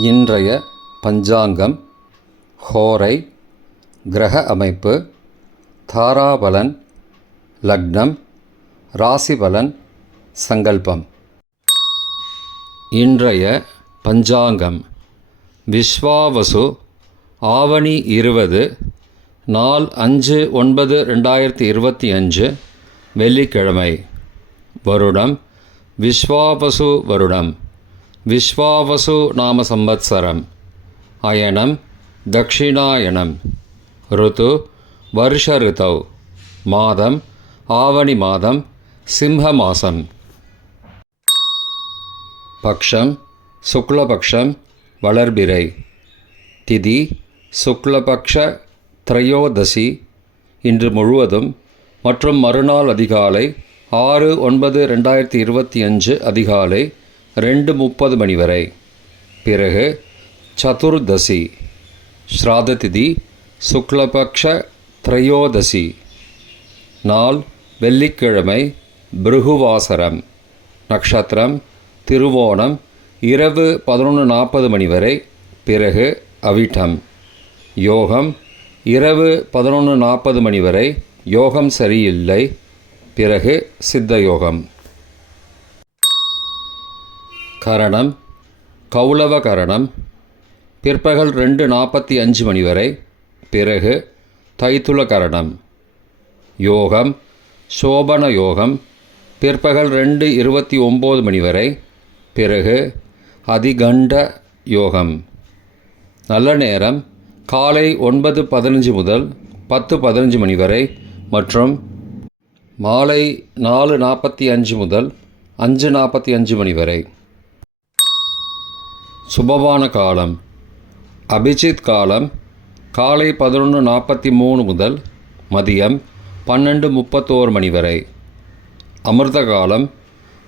இன்றைய பஞ்சாங்கம், ஹோரை, கிரக அமைப்பு, தாராபலன், லக்னம், ராசிபலன், சங்கல்பம். இன்றைய பஞ்சாங்கம் விஸ்வாவசு ஆவணி 20 நாள் 5/9/2025 வெள்ளிக்கிழமை. வருடம் விஸ்வாவசு வருடம். விஸ்வாவசு நாம சம்பத்சரம். அயனம் தக்ஷிணாயனம். ருத்து வருஷ ரிதௌ. மாதம் ஆவணி மாதம், சிம்ம மாசம். பக்ஷம் சுக்லபக்ஷம், வளர்பிறை. திதி சுக்லபக்ஷ திரையோதசி, இன்று முழுவதும் மற்றும் மறுநாள் அதிகாலை 6/9/2025 அதிகாலை 2:30 மணி வரை. பிறகு சதுர்தசி. ஸ்ராத திதி சுக்லபக்ஷ திரையோதசி. நாள் வெள்ளிக்கிழமை, பிருகுவாசரம். நட்சத்திரம் திருவோணம், இரவு 11:40 மணி வரை. பிறகு அவிட்டம். யோகம் இரவு 11:40 மணி வரை. யோகம் சரியில்லை. பிறகு சித்த யோகம். கரணம் கௌளவ கரணம். பிற்பகல் 2:45 மணி வரை. பிறகு தைத்துல கரணம். யோகம் சோபன யோகம். பிற்பகல் 2:29 மணி வரை. பிறகு அதிகண்ட யோகம். நல்ல நேரம் காலை 9:15 முதல் 10:15 மணி வரை மற்றும் மாலை 4:45 முதல் 5:45 மணி வரை. சுபமான காலம் அபிஜித் காலம் காலை 11:43 முதல் மதியம் 12:31 மணி வரை. அமிர்த காலம்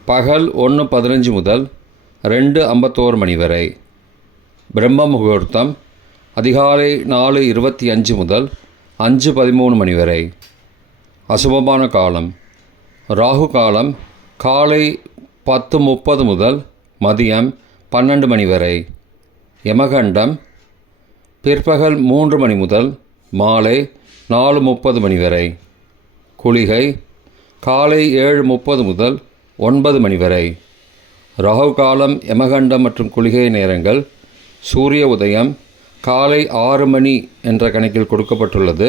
பகல் 1:15 முதல் 2:51 மணி வரை. பிரம்ம முகூர்த்தம் அதிகாலை 4:25 முதல் 5:13 மணி வரை. அசுபமான காலம் ராகு காலம் காலை 10:30 முதல் மதியம் 12 மணி வரை. யமகண்டம் பிற்பகல் 3 மணி முதல் மாலை 4:30 மணி வரை. குளிகை காலை 7:30 முதல் 9 மணி வரை. ராகு காலம், யமகண்டம் மற்றும் குளிகை நேரங்கள். சூரிய உதயம் காலை 6 மணி என்ற கணக்கில் கொடுக்கப்பட்டுள்ளது.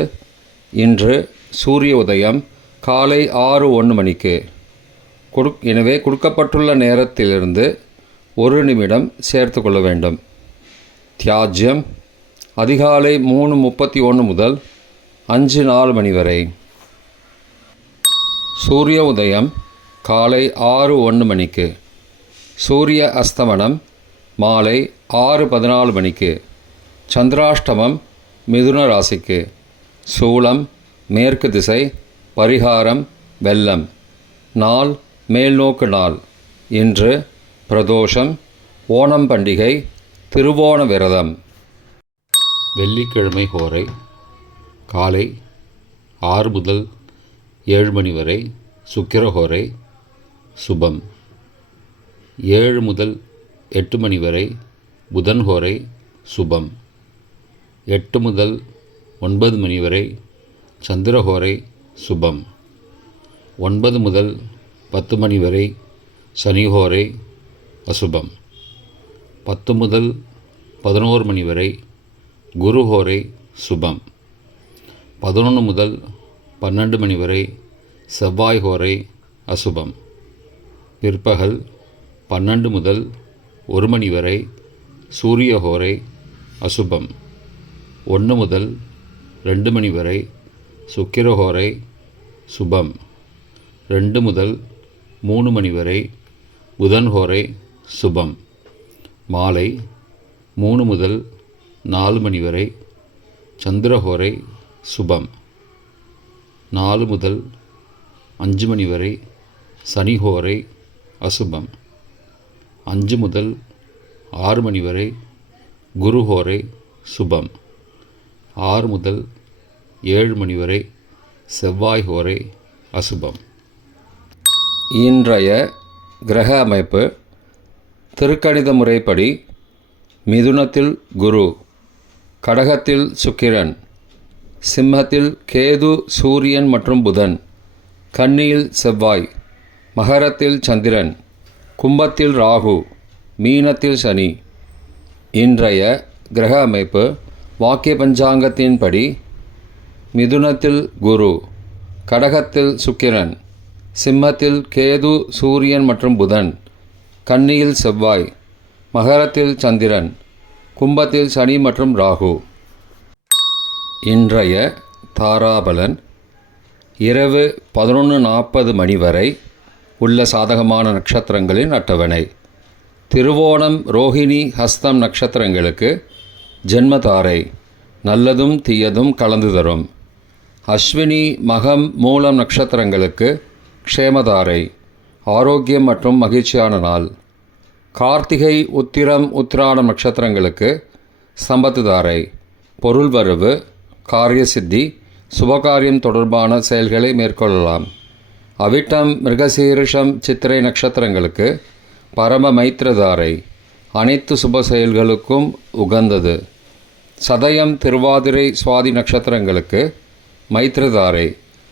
இன்று சூரிய உதயம் காலை 6:01 மணிக்கு. எனவே கொடுக்கப்பட்டுள்ள நேரத்திலிருந்து 1 நிமிடம் சேர்த்து கொள்ள வேண்டும். தியாஜ்யம் அதிகாலை 3:31 முதல் 5:04 மணி வரை. சூரிய உதயம் காலை 6:01 மணிக்கு. சூரிய அஸ்தமனம் மாலை 6:14 மணிக்கு. சந்திராஷ்டமம் மிதுன ராசிக்கு. சூலம் மேற்கு திசை. பரிகாரம் வெல்லம். நாள் மேல்நோக்கு நாள். இன்று பிரதோஷம், ஓணம் பண்டிகை, திருவோண விரதம். வெள்ளிக்கிழமை ஹோரை காலை 6 முதல் 7 மணி வரை. சுக்கிரஹோரை சுபம். 7 முதல் 8 மணி வரை. புதன் ஹோரை சுபம். 8 முதல் 9 மணி வரை. சந்திரஹோரை சுபம். 9 முதல் 10 மணி வரை. சனிஹோரை அசுபம். 10 முதல் 11 மணி வரை. குருஹோரை சுபம். 11 முதல் 12 மணி வரை. செவ்வாய் ஹோரை அசுபம். பிற்பகல் 12 முதல் 1 மணி வரை. சூரிய ஹோரை அசுபம். 1 முதல் 2 மணி வரை. சுக்கிரஹோரை சுபம். 2 முதல் 3 மணி வரை. புதன் ஹோரை சுபம். மாலை 3 முதல் 4 மணி வரை. சந்திரஹோரை சுபம். 4 முதல் 5 மணி வரை. சனிஹோரை அசுபம். 5 முதல் 6 மணி வரை. குருஹோரை சுபம். 6 முதல் 7 மணி வரை. செவ்வாய் ஹோரை அசுபம். இன்றைய கிரக அமைப்பு திருக்கணித முறைப்படி மிதுனத்தில் குரு, கடகத்தில் சுக்கிரன், சிம்மத்தில் கேது, சூரியன் மற்றும் புதன், கன்னியில் செவ்வாய், மகரத்தில் சந்திரன், கும்பத்தில் ராகு, மீனத்தில் சனி. இன்றைய கிரக அமைப்பு வாக்கிய பஞ்சாங்கத்தின்படி மிதுனத்தில் குரு, கடகத்தில் சுக்கிரன், சிம்மத்தில் கேது, சூரியன் மற்றும் புதன், கன்னியில் செவ்வாய், மகரத்தில் சந்திரன், கும்பத்தில் சனி மற்றும் ராகு. இன்றைய தாராபலன் இரவு 11:40 மணி வரை உள்ள சாதகமான நட்சத்திரங்களின் அட்டவணை. திருவோணம், ரோஹிணி, ஹஸ்தம் நட்சத்திரங்களுக்கு ஜென்மதாரை, நல்லதும் தீயதும் கலந்து தரும். அஸ்வினி, மகம், மூலம் நட்சத்திரங்களுக்கு க்ஷேமதாரை, ஆரோக்கியம் மற்றும் மகிழ்ச்சியான நாள். கார்த்திகை, உத்திரம், உத்திராடம் நட்சத்திரங்களுக்கு சம்பத்துதாரை, பொருள் வரவு, காரிய சித்தி, சுபகாரியம் தொடர்பான செயல்களை மேற்கொள்ளலாம். அவிட்டம், மிருகசீரிஷம், சித்திரை நட்சத்திரங்களுக்கு பரம மைத்திரதாரை, அனைத்து சுப செயல்களுக்கும் உகந்தது. சதயம், திருவாதிரை, சுவாதி நட்சத்திரங்களுக்கு மைத்திரதாரை,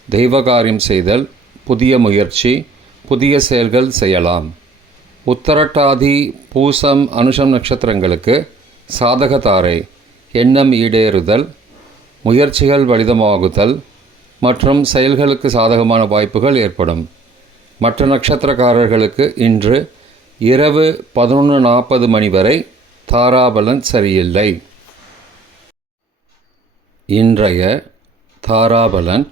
தெய்வகாரியம் செய்தல், புதிய முயற்சி, புதிய செயல்கள் செய்யலாம். உத்தரட்டாதி, பூசம், அனுஷம் நட்சத்திரங்களுக்கு சாதகதாரை, எண்ணம் ஈடேறுதல், முயற்சிகள் வலிதமாகுதல் மற்றும் செயல்களுக்கு சாதகமான வாய்ப்புகள் ஏற்படும். மற்ற நட்சத்திரக்காரர்களுக்கு இன்று இரவு 11:40 மணி வரை தாராபலன் சரியில்லை. இன்றைய தாராபலன்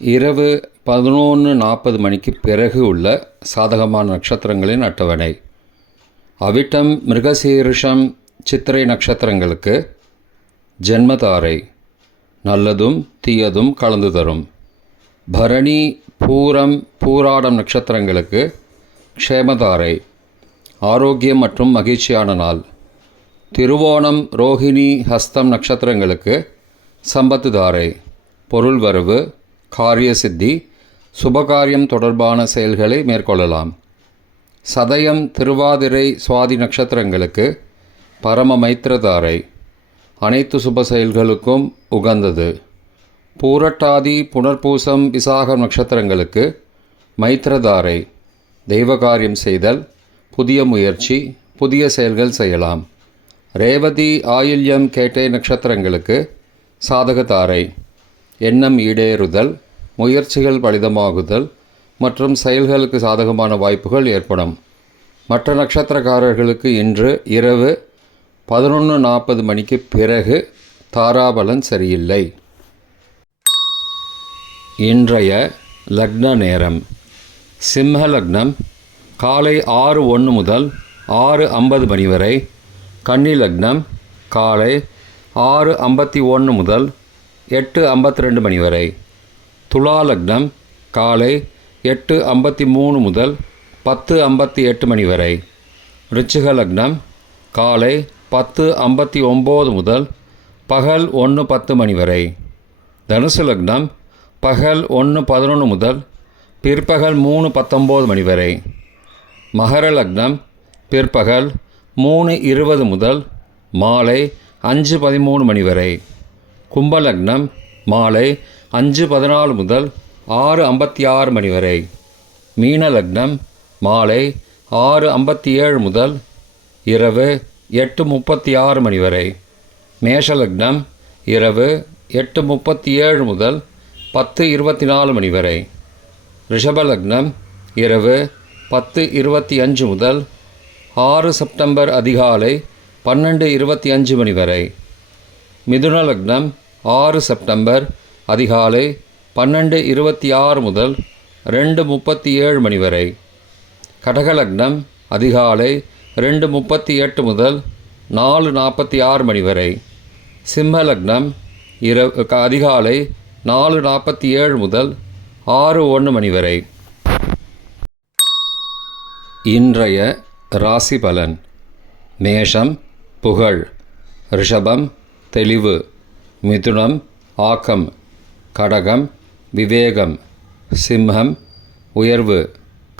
இரவு 11:40 மணிக்கு பிறகு உள்ள சாதகமான நட்சத்திரங்களின் அட்டவணை. அவிட்டம், மிருகசீரிஷம், சித்திரை நட்சத்திரங்களுக்கு ஜென்மதாரை, நல்லதும் தீயதும் கலந்து தரும். பரணி, பூரம், பூராடம் நட்சத்திரங்களுக்கு க்ஷேமதாரை, ஆரோக்கியம் மற்றும் மகிழ்ச்சியான நாள். திருவோணம், ரோஹிணி, ஹஸ்தம் நட்சத்திரங்களுக்கு சம்பத்துதாரை, பொருள் வரவு, காரிய சித்தி, சுபகாரியம் தொடர்பான செயல்களை மேற்கொள்ளலாம். சதயம், திருவாதிரை, சுவாதி நட்சத்திரங்களுக்கு பரம மைத்திரதாரை, அனைத்து சுப செயல்களுக்கும் உகந்தது. பூரட்டாதி, புனர்பூசம், விசாகம் நட்சத்திரங்களுக்கு மைத்திரதாரை, தெய்வகாரியம் செய்தல், புதிய முயற்சி, புதிய செயல்கள் செய்யலாம். ரேவதி, ஆயில்யம், கேட்டை நட்சத்திரங்களுக்கு சாதகதாரை, எண்ணம் ஈடேறுதல், முயற்சிகள் பலிதமாகுதல் மற்றும் செயல்களுக்கு சாதகமான வாய்ப்புகள் ஏற்படும். மற்ற நட்சத்திரக்காரர்களுக்கு இன்று இரவு 11:40 மணிக்கு பிறகு தாராபலன் சரியில்லை. இன்றைய லக்ன நேரம். சிம்ம லக்னம் காலை 6:01 முதல் 6:50 மணி வரை. கன்னி லக்னம் காலை 6:51 முதல் 8:52 மணி வரை. துலா லக்னம் காலை 8:53 முதல் 10:58 மணி வரை. விருச்சிக லக்னம் காலை 10:59 முதல் பகல் 1:10 மணி வரை. தனுசு லக்னம் பகல் 1:11 முதல் பிற்பகல் 3:19 மணி வரை. மகர லக்னம் பிற்பகல் 3:20 முதல் மாலை 5:13 மணி வரை. கும்ப லக்னம் மாலை 5:14 முதல் 6:56 மணி வரை. மீன லக்னம் மாலை 6:57 முதல் இரவு 8:36 மணி வரை. மேஷ லக்னம் இரவு 8:37 முதல் 10:24 மணி வரை. ரிஷப லக்னம் இரவு 10:25 முதல் 6 செப்டம்பர் அதிகாலை 12:25 மணி வரை. மிதுன லக்னம் 6 செப்டம்பர் அதிகாலை 12:26 முதல் 2:37 மணி வரை. கடக லக்னம் அதிகாலை 2:38 முதல் 4:46 மணி வரை. சிம்ம லக்னம் அதிகாலை 4:47 முதல் 6:01 மணி வரை. இன்றைய ராசி பலன். மேஷம் புகழ், ரிஷபம் தெளிவு, மிதுனம் ஆக்கம், கடகம் விவேகம், சிம்மம் உயர்வு,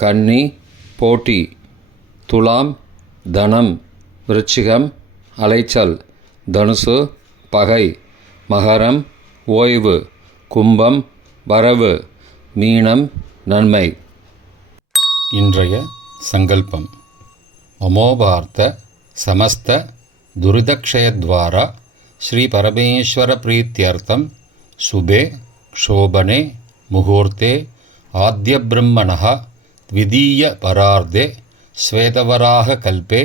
கன்னி போட்டி, துலாம் தனம், விருச்சிகம் அலைச்சல். தனுசு பகை. மகரம் ஓய்வு. கும்பம் வரவு. மீனம் நன்மை. இன்றைய சங்கல்பம். மமோபார்த்த சமஸ்த துரிதக்ஷயத்வாரா ஸ்ரீ பரமேஸ்வர பிரீத்தியர்த்தம் சுபே க்ஷோபனே முகூர்த்தே ஆத்ய பிரம்மணः த்விதீய பரார்த்தே ஸ்வேதவராக கல்பே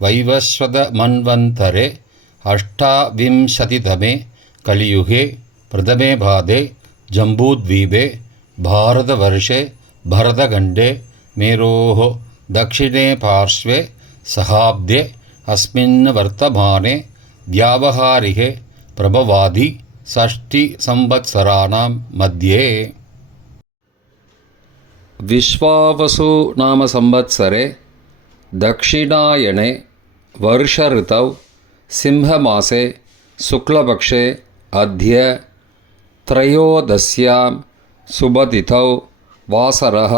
வைவஸ்வத மன்வந்தரே அஷ்டாவிம்சதிதமே கலியுகே பிரதமே பாதே ஜம்பூத்வீபே பாரதவர்ஷே பரதகண்டே மேரோः दक्षिणे पार्श्वे सहाब्दे अस्मिन् वर्तमाने व्यावहारिके प्रभवादि षष्टिसंवत्सराणां मध्ये विश्वावसु नाम संवत्सरे दक्षिणायने वर्षऋतौ सिंहमासे शुक्लपक्षे अद्य त्रयोदश्यां शुभतिथौ वासरः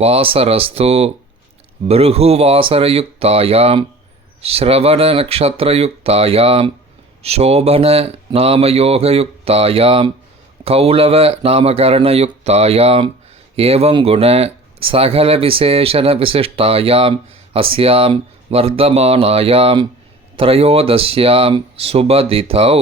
वासरस्तु भृगुवासरयुक्तायां श्रवणनक्षत्रयुक्तायां शोभननामयोगयुक्तायां कौलवनामकरणयुक्तायाम् एवं गुण सकलविशेषणविशिष्टायाम् अस्यां वर्धमानायां त्रयोदश्यां शुभतिथौ